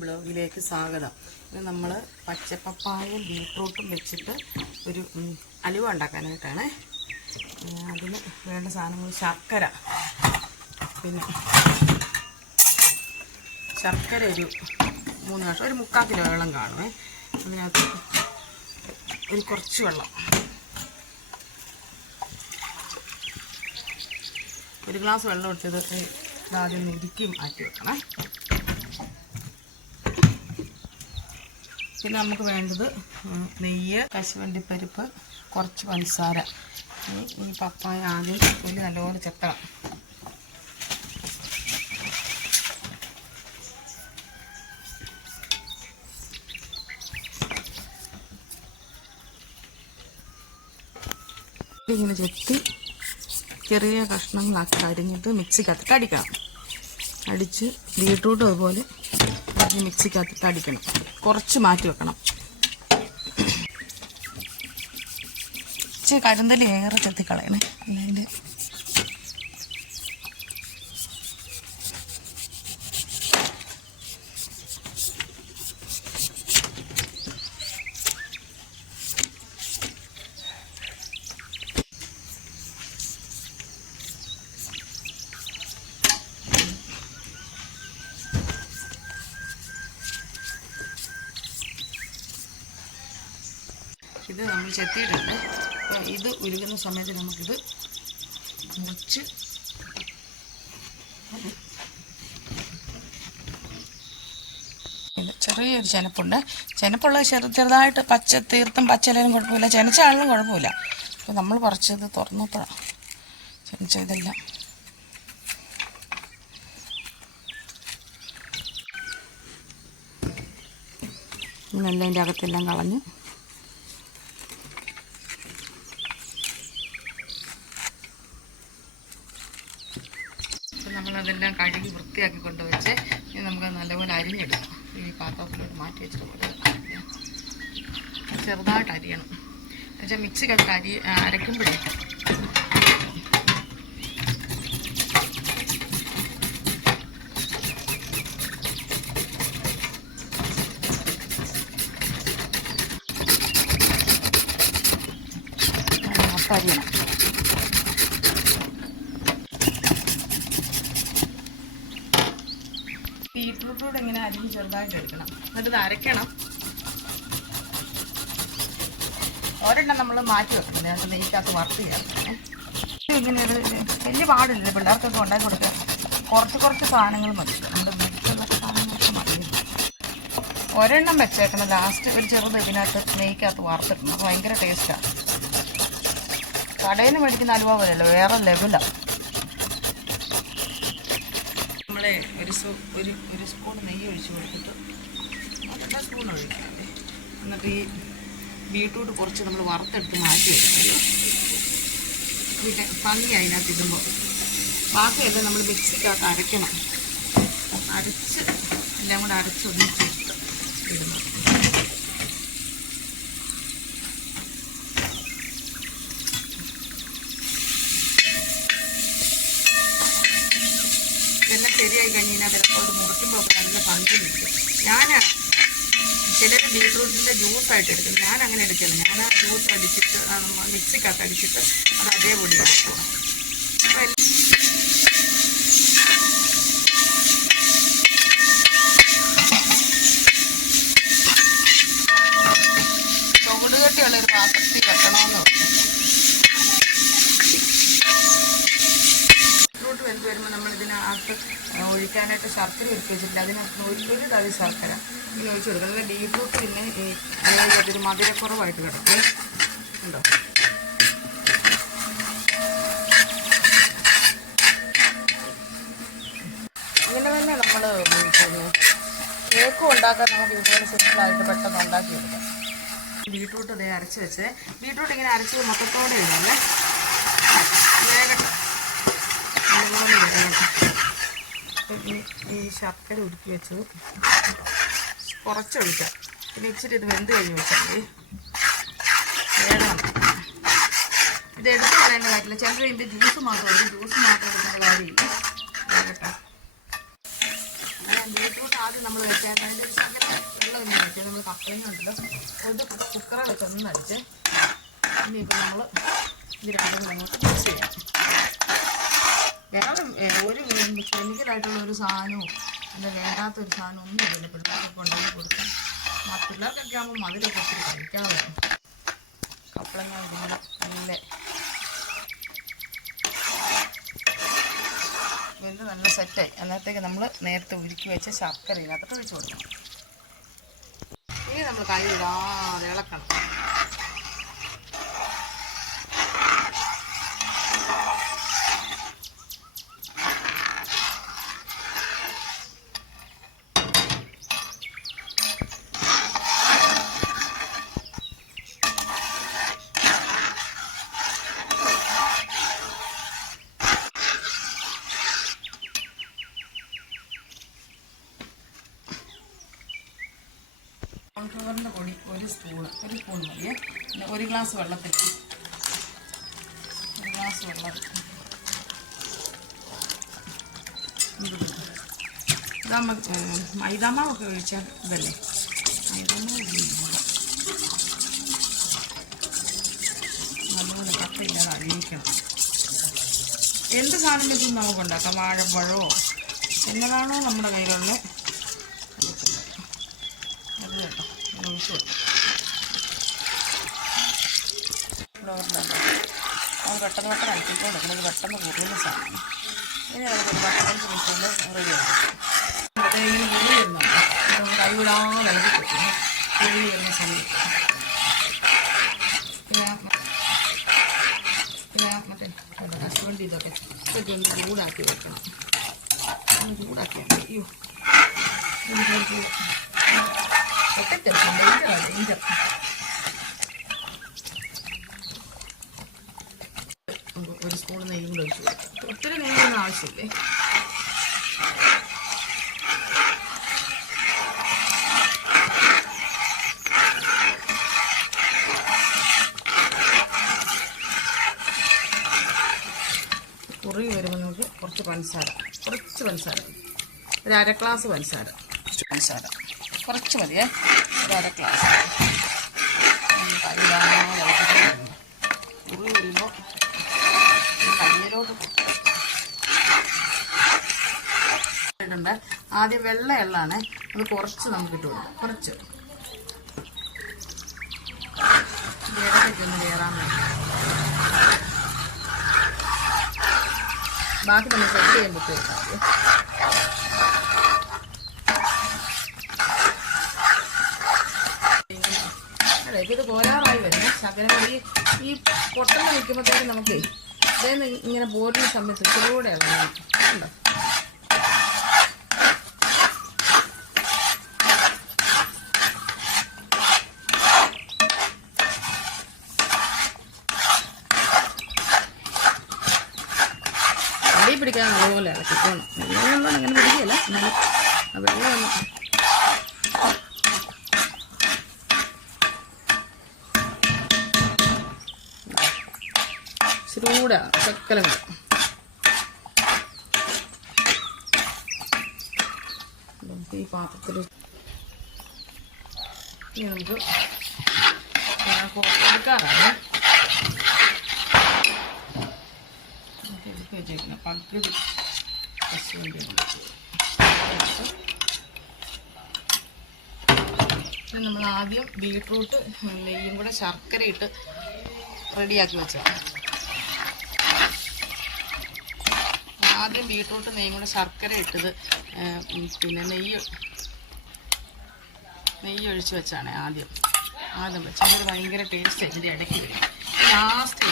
ബ്ലോഗിലേക്ക് സ്വാഗതം. ഇത് നമ്മൾ പച്ചപ്പപ്പായും ബീട്രൂട്ടും വെച്ചിട്ട് ഒരു അലുവ ഉണ്ടാക്കാനായിട്ടാണ്. അതിന് വേണ്ട സാധനങ്ങൾ ശർക്കര. പിന്നെ ശർക്കര ഒരു മൂന്ന് വർഷം ഒരു മുക്കാൽ കിലോ വെള്ളം കാണുമേ അതിനകത്ത് ഒരു കുറച്ച് വെള്ളം. ഒരു ഗ്ലാസ് വെള്ളം എടുത്തത് ആദ്യം ഉരുക്കി മാറ്റി വെക്കണം. പിന്നെ നമുക്ക് വേണ്ടത് നെയ്യ് കശുവണ്ടിപ്പരിപ്പ് കുറച്ച് പഞ്ചസാര. ഈ പപ്പായ ആദ്യം ഒരു നല്ലപോലെ ചെത്തണം. ഇങ്ങനെ ചെത്തി ചെറിയ കഷ്ണങ്ങളാക്കി അരിഞ്ഞിട്ട് മിക്സിക്കകത്തിട്ട് അടിക്കണം അടിച്ച് ബീട്രൂട്ടും അതുപോലെ മിക്സിക്കകത്തിട്ട് അടിക്കണം കുറച്ച് മാറ്റി വെക്കണം. ഇച്ചിരി ഏറെ ചെത്തി കളയണേ അല്ലെങ്കിൽ ഇത് നമ്മൾ ചെത്തിയിട്ടുണ്ട്. അപ്പോൾ ഇത് ഉരുകുന്ന സമയത്ത് നമുക്കിത് മുറിച്ച് ചെറിയൊരു ചെനപ്പുണ്ട്. ചെനപ്പുള്ള ചെറു ചെറുതായിട്ട് പച്ച തീർത്തും പച്ചലും കുഴപ്പമില്ല. ചെനച്ചാളിലും കുഴപ്പമില്ല. അപ്പോൾ നമ്മൾ പറിച്ചത് തുറന്നപ്പോഴാണ് ചെനച്ച ഇതെല്ലാം. ഇങ്ങനെല്ലാം അതിന്റെ അകത്തെല്ലാം കളഞ്ഞ് നമ്മളതെല്ലാം കഴുകി വൃത്തിയാക്കി കൊണ്ടുവച്ച് ഇനി നമുക്ക് നല്ലപോലെ അരിഞ്ഞെടുക്കാം. ഈ പാത്രത്തിലോട്ട് മാറ്റി വെച്ചിട്ട് പോലെ ചെറുതായിട്ട് അരിയണം. എന്നുവെച്ചാൽ മിക്സിക്കകത്ത് അരി അരക്കുമ്പോഴേ. അരിയണം ബീട്രൂട്ടോട് ഇങ്ങനെ അരിഞ്ഞ് ചെറുതായിട്ട് എടുക്കണം എന്നിട്ട് ഇത് അരയ്ക്കണം. ഒരെണ്ണം നമ്മൾ മാറ്റി വെക്കണം. നേരത്തെ നെയ്ക്കകത്ത് വറുത്ത് ചേർക്കണേ. ഇങ്ങനെ ഒരു വലിയ പാടില്ല. പിള്ളേർക്കൊക്കെ ഉണ്ടാക്കി കൊടുക്കാം കുറച്ച് കുറച്ച് സാധനങ്ങൾ മതി. നമ്മുടെ വീട്ടിലുള്ള സാധനങ്ങളൊക്കെ മതി. ഒരെണ്ണം വെച്ചേക്കണം. ലാസ്റ്റ് ഒരു ചെറുത് ഇതിനകത്ത് നെയ്ക്കകത്ത് വറുത്തിട്ടുണ്ട് അപ്പോൾ ഭയങ്കര ടേസ്റ്റാണ് കടയിൽ നിന്ന് മേടിക്കുന്ന അലുവ പോലെയല്ല വേറെ ലെവലാണ് നമ്മളെ ഒരു ഒരു ഒരു സ്പൂൺ നെയ്യ് ഒഴിച്ച് കൊടുത്തിട്ട് സ്പൂൺ എന്നിട്ട് ഈ ബീട്രൂട്ട് കുറച്ച് നമ്മൾ വറുത്തെടുത്ത് മാറ്റി വെക്കണം പിന്നെ ഭംഗി അതിനകത്ത് ഇടുമ്പോൾ ബാക്കിയെല്ലാം നമ്മൾ മിക്സിക്കകത്ത് അരയ്ക്കണം. അരച്ച് എല്ലാം കൂടെ അരച്ച് ഒന്നിച്ച് ഇടണം. എല്ലാം ശരിയായി കഴിഞ്ഞാൽ ചിലപ്പോൾ അത് മുറിക്കുമ്പോൾ നല്ല ഭംഗി നിൽക്കും ഞാൻ ചിലർ ബീട്രൂട്ടിന്റെ ജ്യൂസായിട്ട് എടുക്കും. ഞാൻ അങ്ങനെ എടുക്കില്ല ഞാൻ ആ ജ്യൂസ് അടിച്ചിട്ട് മിക്സിക്കകത്ത് അടിച്ചിട്ട് അത് അതേപോലെ എടുക്കുക. അപ്പോൾ എല്ലാം ചുവട് കെട്ടിയുള്ള ഒരു പാത്രത്തിൽ വെക്കണമെന്ന് പറഞ്ഞു ബീട്രൂട്ട് വെന്ത് വരുമ്പോൾ നമ്മൾ ഇതിനകത്ത് ഒഴിക്കാനായിട്ട് ശർക്കര ഒരുക്കി വെച്ചിട്ടില്ല അതിനകത്ത് ഒരു തവി ശർക്കര. ഇനി ഒഴിച്ചു കൊടുക്കുക അതുപോലെ ബീട്രൂട്ട് പിന്നെ അതായത് ഒരു മധുരക്കുറവായിട്ട് കിടക്കും. ഉണ്ടോ? ഇങ്ങനെ തന്നെ നമ്മൾ കേക്കും ഉണ്ടാക്കാൻ നമുക്ക് ഇതുപോലെ സിമ്പിളായിട്ട് പെട്ടെന്ന് ഉണ്ടാക്കി ഉണ്ടാക്കിയെടുക്കാം ബീട്രൂട്ട് ഇതേ അരച്ച് വെച്ച്. ബീട്രൂട്ട് ഇങ്ങനെ അരച്ച് മൊത്തത്തോടെ ഇടുന്നത് വേഗം. അപ്പം ഈ ഈ ശർക്കര ഉരുക്കി വെച്ചത് കുറച്ചൊഴിക്കാം. പിന്നെ ഇച്ചിരി ഇത് വെന്ത് കഴിഞ്ഞ് വെച്ചാൽ മതി. വേണം. ഇത് എടുത്ത് കളയേണ്ട കാര്യമില്ല. ചിലർ ഇതിന്റെ ജ്യൂസ് മാത്രം ജ്യൂസ് മാത്രം എടുക്കേണ്ട കാര്യമില്ല വേകട്ടെ അങ്ങനെ ആദ്യം നമ്മൾ വെച്ചാൽ അതിന്റെ നമ്മൾ കപ്പലങ്ങ ഉണ്ടല്ലോ. ഒരു കുക്കറ വെച്ച് ഒന്ന് ഇനിയിപ്പോൾ നമ്മൾ ഇത് രണ്ടും മിക്സ് ചെയ്യാം. വേറെ ഒരു കെമിക്കലായിട്ടുള്ള ഒരു സാധനവും അല്ല വേണ്ടാത്തൊരു സാധനം ഒന്നും ഇല്ല. പിള്ളേർക്ക് ഉണ്ടാക്കി കൊടുക്കും. ആ പിള്ളേർക്കൊക്കെ ആകുമ്പോൾ മധുരമൊക്കെ ഒത്തിരി കഴിക്കാതെ കപ്പളങ്ങ നല്ല വെന്ത് നല്ല സെറ്റായി. അന്നേരത്തേക്ക് നമ്മൾ നേരത്തെ ഉരുക്കി വെച്ച ശർക്കര ഇതിനകത്തോട്ട് ഒഴിച്ച് കൊടുക്കണം. ഇനി നമ്മൾ കൈ ഇടാതെ ഇളക്കണം കോൺഫ്ലവറിന്റെ പൊടി ഒരു സ്പൂണ് ഒരു സ്പൂൺ മതിയേ പിന്നെ ഒരു ഗ്ലാസ് വെള്ളത്തിൽ ഒരു ഗ്ലാസ് വെള്ളം. ഇതാകുമ്പോൾ മൈദാമാവൊക്കെ ഒഴിച്ചാൽ ഇതല്ലേ. നല്ലപോലെ കട്ടയില്ലാതെ അഴിയിക്കണം എന്ത് സാധനം വെച്ചും നമുക്ക് ഉണ്ടാക്കാം? വാഴപ്പഴമോ? എന്നതാണോ നമ്മുടെ കയ്യിലുള്ള അത് കേട്ടോ ഇത് ഒഴിച്ച് കൊടുക്കും ഇവിടെ ഒരെണ്ണം അത് പെട്ടെന്ന് പെട്ടെന്ന് അടിച്ചിട്ട് കൊടുക്കണം ഇത് പെട്ടെന്ന് കൂടുതൽ സാധനം ഇനി നമുക്ക് ഒരു പത്തഞ്ച് മിനിറ്റ് റെഡി ആക്കും ഇവിടെ ഇങ്ങനെ പുളി വരുന്നുണ്ട് നമ്മൾ കൈവിടാതെ ഇളകി കൊടുക്കുന്നു പുളി വരുന്ന സമയത്ത് പിന്നെ പിന്നെ മറ്റേ ഹസ്ബൻഡ് ഇതൊക്കെ ഇതൊക്കെ ഒന്ന് ചൂടാക്കി വെക്കണം ഒന്ന് ചൂടാക്കിയാൽ മതി അയ്യോ പൊട്ടറ്റോ ഡേഞ്ചറാ ഡേഞ്ചർ ഒരു സ്പൂൺ നെയ്യും കൂടെ ഒഴിച്ച് ഒത്തിരി നെയ്യൊന്നും ആവശ്യമില്ലേ? കുറി വരുമ്പോൾ നമുക്ക് കുറച്ച് പഞ്ചസാര കുറച്ച് പഞ്ചസാര ഒരു അര ഗ്ലാസ് പഞ്ചസാര. പഞ്ചസാര. കുറച്ച് മതിയേ? ഒരു അര ഗ്ലാസ് ഒന്ന് കൈയിടാതെ ഇളക്കിയിട്ട് കൊടുക്കണം. കുറി വരുമ്പോൾ കയ്യിലോട്ട് ഇടണ്ട ആദ്യം വെള്ള എള്ളാണ്. അത് കുറച്ച് നമുക്ക് ഇട്ട് കൊടുക്കാം. കുറച്ച്. ഇടയ്ക്കൊക്കെ ഒന്ന് കയറാൻ ബാക്കി നമ്മൾ സെറ്റ് ചെയ്യുമ്പോൾ കൊടുക്കാം അതെ ഇത് പോരാറായി വരുന്നു. ശകലം ഈ ഈ പൊട്ടന്ന് നിൽക്കുമ്പോഴത്തേക്കും നമുക്ക് ഇതേന്ന് ഇങ്ങനെ പോരുന്ന സമയത്ത് ഇച്ചിലൂടെ ഇളകണം. ഉണ്ടോ അടി പിടിക്കാൻ നല്ലപോലെ ഇളക്കിക്കോണം വെള്ളം അങ്ങനെ പിടിക്കുകയല്ല എന്നാലും ആ വെള്ളം ഒന്ന് ചക്കരം നമുക്ക് ഈ പാത്രത്തിൽ നമുക്ക് എടുക്കാറാണ് നമുക്ക് എടുത്ത് പകുതി നമ്മൾ ആദ്യം ബീട്രൂട്ട് നെയ്യും കൂടെ ശർക്കര ഇട്ട് റെഡിയാക്കി വെച്ചതാണ് ആദ്യം ബീട്രൂട്ട് നെയ്യും കൂടെ ശർക്കര ഇട്ടത് പിന്നെ നെയ്യ് നെയ്യ് ഒഴിച്ച് വെച്ചാണ് ആദ്യം. ആദ്യം വെച്ചാൽ ഭയങ്കര ടേസ്റ്റ് എന്റെ ഇടയ്ക്ക് വരും. ലാസ്റ്റ്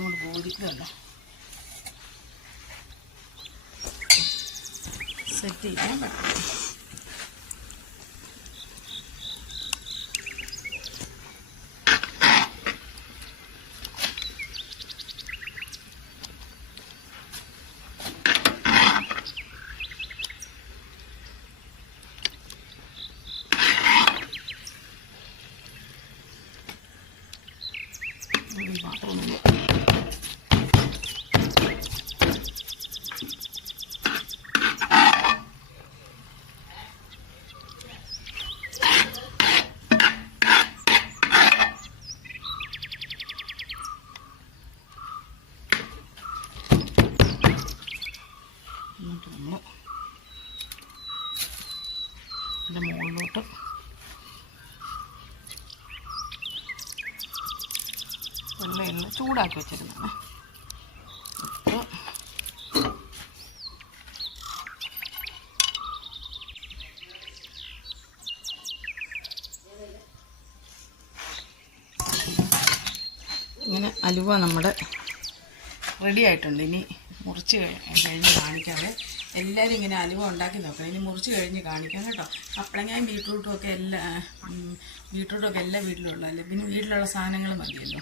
കൊണ്ട് പോരി ഇതല്ല സെറ്റ് ചെയ്യാൻ പറ്റും ഈ പാത്രം ഒന്ന് ഇതിലോട്ട് വെള്ളം വെള്ളയിൽ ചൂടാക്കി വെച്ചിരുന്നാണ് ഇട്ട് ഇങ്ങനെ അലുവ നമ്മുടെ റെഡി ആയിട്ടുണ്ട്. ഇനി മുറിച്ച് കഴി- കഴിഞ്ഞ് കാണിക്കാതെ എല്ലാവരും ഇങ്ങനെ അലുവ ഉണ്ടാക്കി നോക്കണം. ഇനി മുറിച്ച് കഴിഞ്ഞ് കാണിക്കാം കേട്ടോ. കപ്പളങ്ങയും ബീട്രൂട്ടും ഒക്കെ എല്ലാ ഉം, ബീട്രൂട്ടും ഒക്കെ എല്ലാ വീട്ടിലും ഉള്ളതല്ലേ? പിന്നെ വീട്ടിലുള്ള സാധനങ്ങൾ മതിയല്ലോ.